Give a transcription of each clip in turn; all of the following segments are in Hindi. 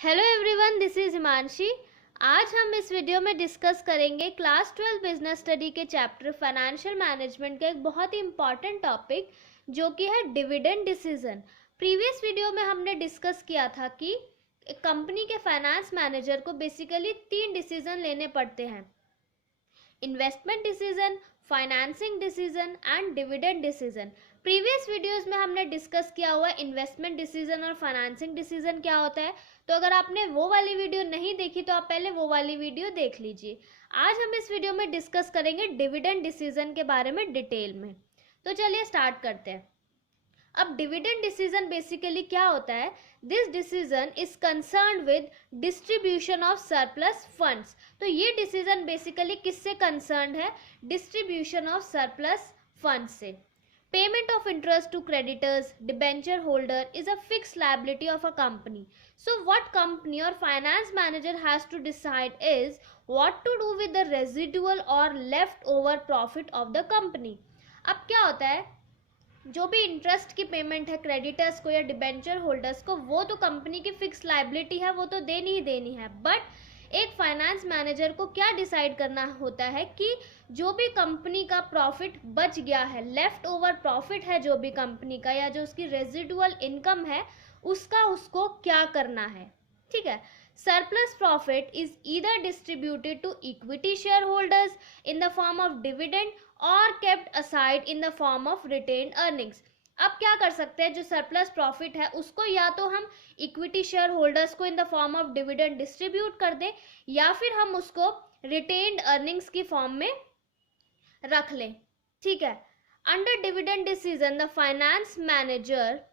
Hello everyone, this is Himanshi. आज हम इस वीडियो में डिस्कस करेंगे क्लास 12 बिजनेस स्टडी के चैप्टर फाइनेंशियल मैनेजमेंट का एक बहुत ही इंपॉर्टेंट टॉपिक जो कि है डिविडेंड डिसीजन। प्रीवियस वीडियो में हमने डिस्कस किया था कि एक कंपनी के फाइनेंस मैनेजर को बेसिकली 3 डिसीजन लेने पड़ते हैं: investment decision, financing decision and dividend decision. Previous videos में हमने डिस्कस किया हुआ इन्वेस्टमेंट डिसीजन और फाइनेंसिंग डिसीजन क्या होता है। तो अगर आपने वो वाली वीडियो नहीं देखी तो आप पहले वो वाली वीडियो देख लीजिए। आज हम इस वीडियो में डिस्कस करेंगे डिविडेंड डिसीजन के बारे में डिटेल में। तो चलिए स्टार्ट करते हैं। अब डिविडेंड डिसीजन बेसिकली क्या होता है? This decision is concern with distribution of surplus funds. तो ये डिसीजन बेसिकली किससे कंसर्न है? डिस्ट्रीब्यूशन ऑफ सरप्लस फंड्स से। Payment of interest to creditors, debenture holder is a fixed liability of a company. So what company or finance manager has to decide is what to do with the residual or leftover profit of the company. अब क्या होता है, जो भी इंटरेस्ट की पेमेंट है क्रेडिटर्स को या डिबेंचर होल्डर्स को, वो तो कंपनी की फिक्स लायबिलिटी है, वो तो देनी ही देनी है। बट एक फाइनेंस मैनेजर को क्या डिसाइड करना होता है कि जो भी कंपनी का प्रॉफिट बच गया है, लेफ्ट ओवर प्रॉफिट है जो भी कंपनी का, या जो उसकी रेजिडुअल इनकम है, उसको क्या करना है। ठीक है। Surplus profit is either distributed to equity share holders in the form of dividend और kept aside in the form of retained earnings. अब क्या कर सकते हैं, जो सरप्लस प्रॉफिट है उसको या तो हम इक्विटी शेयर होल्डर्स को इन the form of dividend distribute कर दें, या फिर हम उसको रिटेन्ड अर्निंग्स की फॉर्म में रख लें। ठीक है। Under dividend decision the finance manager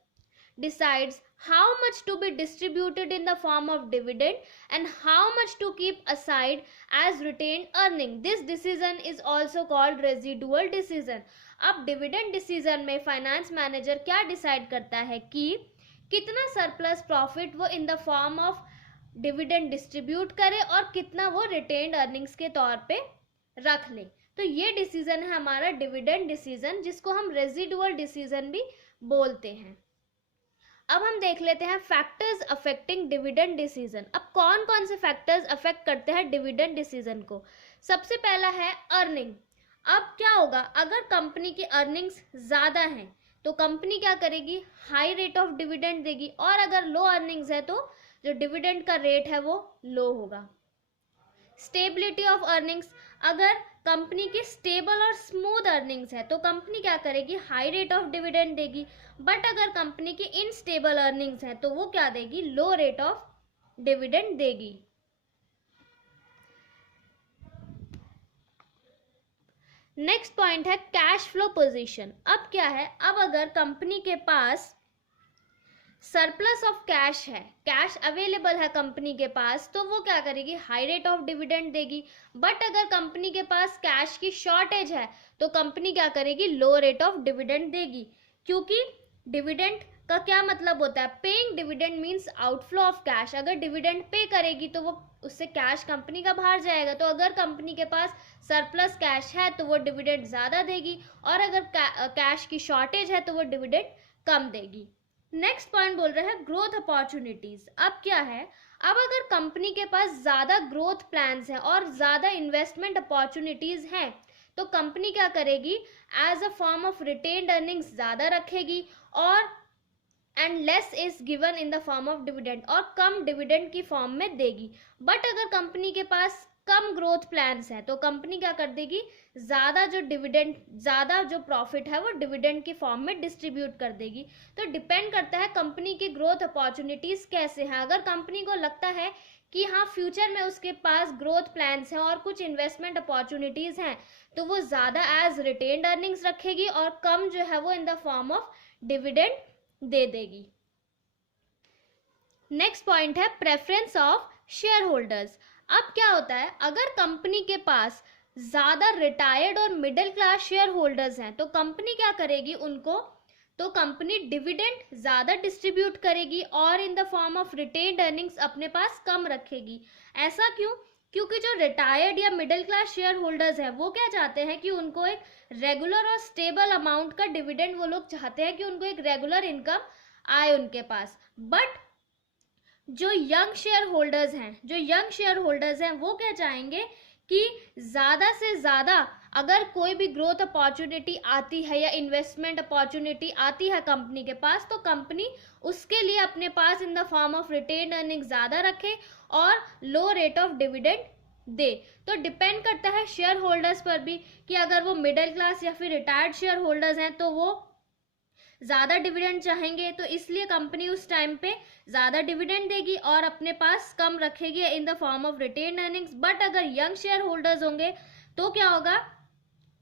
decides how much to be distributed in the form of dividend and how much to keep aside as retained earning. This decision is also called residual decision. अब dividend decision में फाइनेंस मैनेजर क्या डिसाइड करता है कि कितना सरप्लस प्रॉफिट वो in the form of dividend distribute करे और कितना वो रिटेन्ड अर्निंग्स के तौर पे रख ले। तो ये डिसीजन है हमारा डिविडेंड डिसीजन, जिसको हम रेजिडुअल डिसीजन भी बोलते हैं। अब हम देख लेते हैं फैक्टर्स अफेक्टिंग डिविडेंड डिसीजन। अब कौन कौन से फैक्टर्स अफेक्ट करते हैं डिविडेंड डिसीजन को? सबसे पहला है अर्निंग। अब क्या होगा, अगर कंपनी की अर्निंग्स ज़्यादा हैं तो कंपनी क्या करेगी? हाई रेट ऑफ डिविडेंड देगी, और अगर लो अर्निंग्स है तो जो डिविडेंड का रेट है वो लो होगा। स्टेबिलिटी ऑफ अर्निंग्स, अगर कंपनी की स्टेबल और स्मूथ अर्निंग्स है तो कंपनी क्या करेगी? हाई रेट ऑफ डिविडेंड देगी। बट अगर कंपनी की इनस्टेबल अर्निंग्स है तो वो क्या देगी? लो रेट ऑफ डिविडेंड देगी। नेक्स्ट पॉइंट है कैश फ्लो पोजीशन। अब क्या है, अब अगर कंपनी के पास सरप्लस ऑफ कैश है, कैश अवेलेबल है कंपनी के पास, तो वो क्या करेगी? हाई रेट ऑफ डिविडेंड देगी। बट अगर कंपनी के पास कैश की शॉर्टेज है तो कंपनी क्या करेगी? लो रेट ऑफ डिविडेंड देगी। क्योंकि डिविडेंड का क्या मतलब होता है? Paying dividend means outflow of cash. अगर डिविडेंड पे करेगी तो वो उससे कैश कंपनी का बाहर जाएगा। तो अगर कंपनी के पास सरप्लस कैश है तो वो डिविडेंड ज़्यादा देगी, और अगर कैश की शॉर्टेज है तो वो डिविडेंड कम देगी। नेक्स्ट पॉइंट बोल रहे हैं ग्रोथ अपॉर्चुनिटीज। अब क्या है, अब अगर कंपनी के पास ज़्यादा ग्रोथ प्लान्स हैं और ज़्यादा इन्वेस्टमेंट अपॉर्चुनिटीज हैं तो कंपनी क्या करेगी? As a form of retained earnings ज़्यादा रखेगी, और and less is given in the form of dividend, और कम डिविडेंड की फॉर्म में देगी। बट अगर कंपनी के पास कम ग्रोथ प्लान्स है तो कंपनी क्या कर देगी? ज़्यादा जो प्रॉफिट है वो डिविडेंड की फॉर्म में डिस्ट्रीब्यूट कर देगी। तो डिपेंड करता है कंपनी की ग्रोथ अपॉर्चुनिटीज़ कैसे हैं। अगर कंपनी को लगता है कि हाँ फ्यूचर में उसके पास ग्रोथ प्लान्स हैं और कुछ इन्वेस्टमेंट अपॉर्चुनिटीज़ हैं, तो वो ज़्यादा एज रिटेन्ड अर्निंग्स रखेगी और कम जो है वो in the form of dividend दे देगी। नेक्स्ट पॉइंट है प्रेफरेंस ऑफ शेयर होल्डर्स। अब क्या होता है, अगर कंपनी के पास ज़्यादा रिटायर्ड और मिडिल क्लास शेयर होल्डर्स हैं तो कंपनी क्या करेगी? उनको तो कंपनी डिविडेंड ज़्यादा डिस्ट्रीब्यूट करेगी और इन the form of retained earnings अपने पास कम रखेगी। ऐसा क्यों? क्योंकि जो रिटायर्ड या मिडिल क्लास शेयर होल्डर्स हैं वो क्या चाहते हैं कि उनको एक रेगुलर और स्टेबल अमाउंट का डिविडेंड, वो लोग चाहते हैं कि उनको एक रेगुलर इनकम आए उनके पास। बट जो यंग शेयर होल्डर्स हैं वो क्या चाहेंगे कि ज़्यादा से ज़्यादा अगर कोई भी ग्रोथ अपॉर्चुनिटी आती है या इन्वेस्टमेंट अपॉर्चुनिटी आती है कंपनी के पास, तो कंपनी उसके लिए अपने पास in the form of retained earning ज़्यादा रखे और लो रेट ऑफ डिविडेंड दे। तो डिपेंड करता है शेयर होल्डर्स पर भी कि अगर वो मिडिल क्लास या फिर रिटायर्ड शेयर होल्डर्स हैं तो वो ज़्यादा डिविडेंड चाहेंगे, तो इसलिए कंपनी उस टाइम पे ज़्यादा डिविडेंड देगी और अपने पास कम रखेगी in the form of retained earnings. But अगर यंग शेयर होल्डर्स होंगे तो क्या होगा,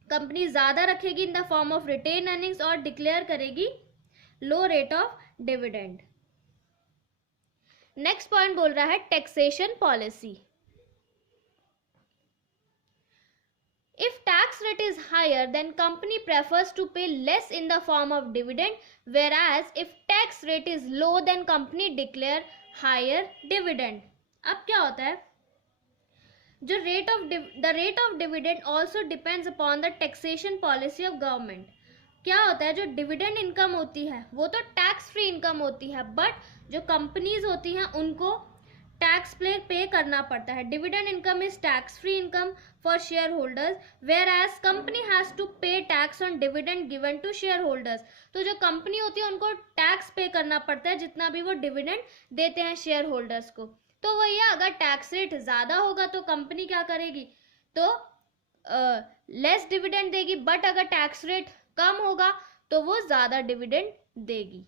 कंपनी ज़्यादा रखेगी in the form of retained earnings और डिक्लेयर करेगी low rate of dividend. Next point बोल रहा है taxation policy. If tax rate is higher, then company prefers to pay less in the form of dividend, whereas if tax rate is low, then company declare higher dividend. अब क्या होता है, जो the rate of dividend also depends upon the taxation policy of government. क्या होता है, जो डिविडेंड इनकम होती है वो तो टैक्स फ्री इनकम होती है, बट जो कंपनीज होती हैं उनको टैक्स पे करना पड़ता है। Dividend income is tax free income for share holders, whereas company has to pay tax on dividend given to share holders. तो जो कंपनी होती है उनको टैक्स पे करना पड़ता है जितना भी वो डिविडेंड देते हैं शेयर होल्डर्स को। तो वही है, अगर टैक्स रेट ज़्यादा होगा तो कंपनी क्या करेगी, तो लेस डिविडेंड देगी, बट अगर टैक्स रेट कम होगा तो वो ज़्यादा डिविडेंड देगी।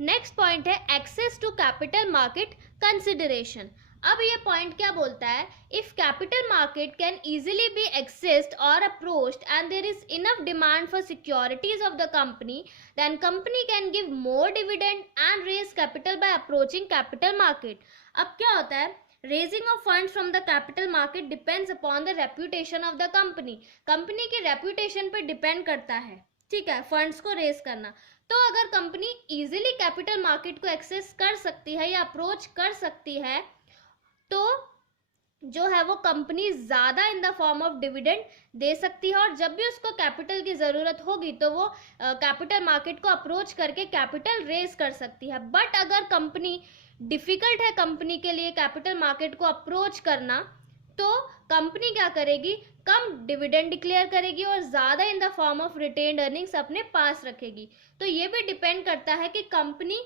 नेक्स्ट पॉइंट है access to capital market consideration. अब ये पॉइंट क्या बोलता है, if capital market can easily be accessed और approached and there is enough demand for securities of the company, then company can give more dividend and raise capital by approaching capital market. अब क्या होता है, raising of funds from the capital market depends upon the reputation of the company. Company की रेप्यूटेशन पे डिपेंड करता है, ठीक है, फंड्स को रेज करना। तो अगर कंपनी इजीली कैपिटल मार्केट को एक्सेस कर सकती है या अप्रोच कर सकती है, तो जो है वो कंपनी ज़्यादा in the form of dividend दे सकती है, और जब भी उसको कैपिटल की ज़रूरत होगी तो वो कैपिटल मार्केट को अप्रोच करके कैपिटल रेज कर सकती है। बट अगर कंपनी डिफ़िकल्ट है कंपनी के लिए कैपिटल मार्केट को अप्रोच करना, तो कंपनी क्या करेगी, कम डिविडेंड डिक्लेयर करेगी और ज़्यादा in the form of retained earnings अपने पास रखेगी। तो ये भी डिपेंड करता है कि कंपनी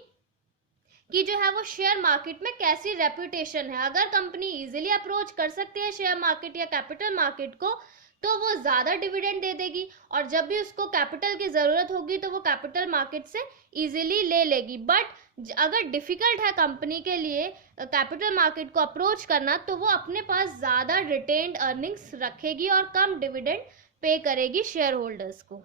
की जो है वो शेयर मार्केट में कैसी रेप्यूटेशन है। अगर कंपनी इजीली अप्रोच कर सकती है शेयर मार्केट या कैपिटल मार्केट को, तो वो ज़्यादा डिविडेंड दे देगी, और जब भी उसको कैपिटल की ज़रूरत होगी तो वो कैपिटल मार्केट से इजीली ले लेगी। बट अगर डिफ़िकल्ट है कंपनी के लिए कैपिटल मार्केट को अप्रोच करना, तो वो अपने पास ज़्यादा रिटेन्ड अर्निंग्स रखेगी और कम डिविडेंड पे करेगी शेयर होल्डर्स को।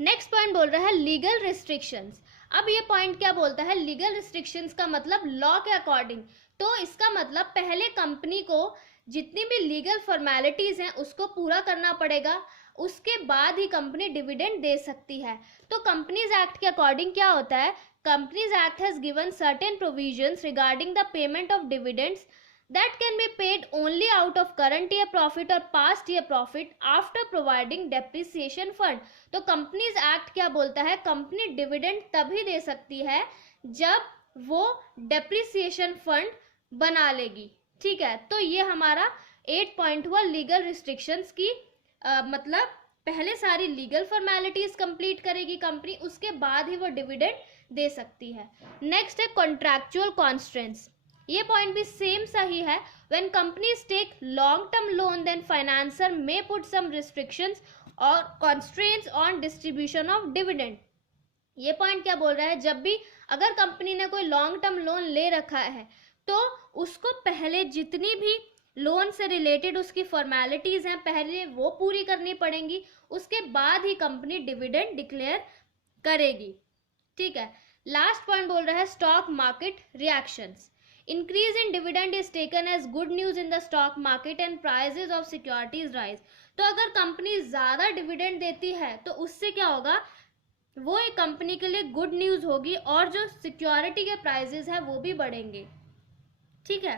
नेक्स्ट पॉइंट बोल रहा है लीगल रिस्ट्रिक्शंस। अब ये पॉइंट क्या बोलता है, लीगल रिस्ट्रिक्शंस का मतलब लॉ के अकॉर्डिंग। तो इसका मतलब पहले कंपनी को जितनी भी लीगल फॉर्मेलिटीज़ हैं उसको पूरा करना पड़ेगा, उसके बाद ही कंपनी डिविडेंड दे सकती है। तो कंपनीज एक्ट के अकॉर्डिंग क्या होता है, companies act has given certain provisions regarding the payment of dividends that can be paid only out of current year profit or past year profit after providing depreciation fund। तो कंपनीज एक्ट क्या बोलता है, कंपनी डिविडेंड तभी दे सकती है जब वो डेप्रिसिएशन फंड बना लेगी, ठीक है। तो ये हमारा 8 पॉइंट हुआ लीगल रिस्ट्रिक्शंस की, मतलब पहले सारी लीगल फॉर्मेलिटीज कंप्लीट करेगी कंपनी, उसके बाद ही वो डिविडेंड दे सकती है। नेक्स्ट है कॉन्ट्रैक्चुअल कॉन्स्ट्रेंट्स। ये पॉइंट भी सेम सही है। When companies take long term loan then financer may put some restrictions और constraints on distribution of dividend. ये पॉइंट क्या बोल रहा है, जब भी अगर कंपनी ने कोई लॉन्ग टर्म लोन ले रखा है तो उसको पहले जितनी भी लोन से रिलेटेड उसकी फॉर्मेलिटीज हैं पहले वो पूरी करनी पड़ेंगी, उसके बाद ही कंपनी डिविडेंड डिक्लेयर करेगी, ठीक है। लास्ट पॉइंट बोल रहा है stock market reactions. Increase in dividend is taken as good news in the stock market and prices of securities rise। तो अगर कंपनी ज़्यादा डिविडेंड देती है तो उससे क्या होगा, वो एक कंपनी के लिए गुड न्यूज़ होगी और जो सिक्योरिटी के प्राइजेस है वो भी बढ़ेंगे, ठीक है।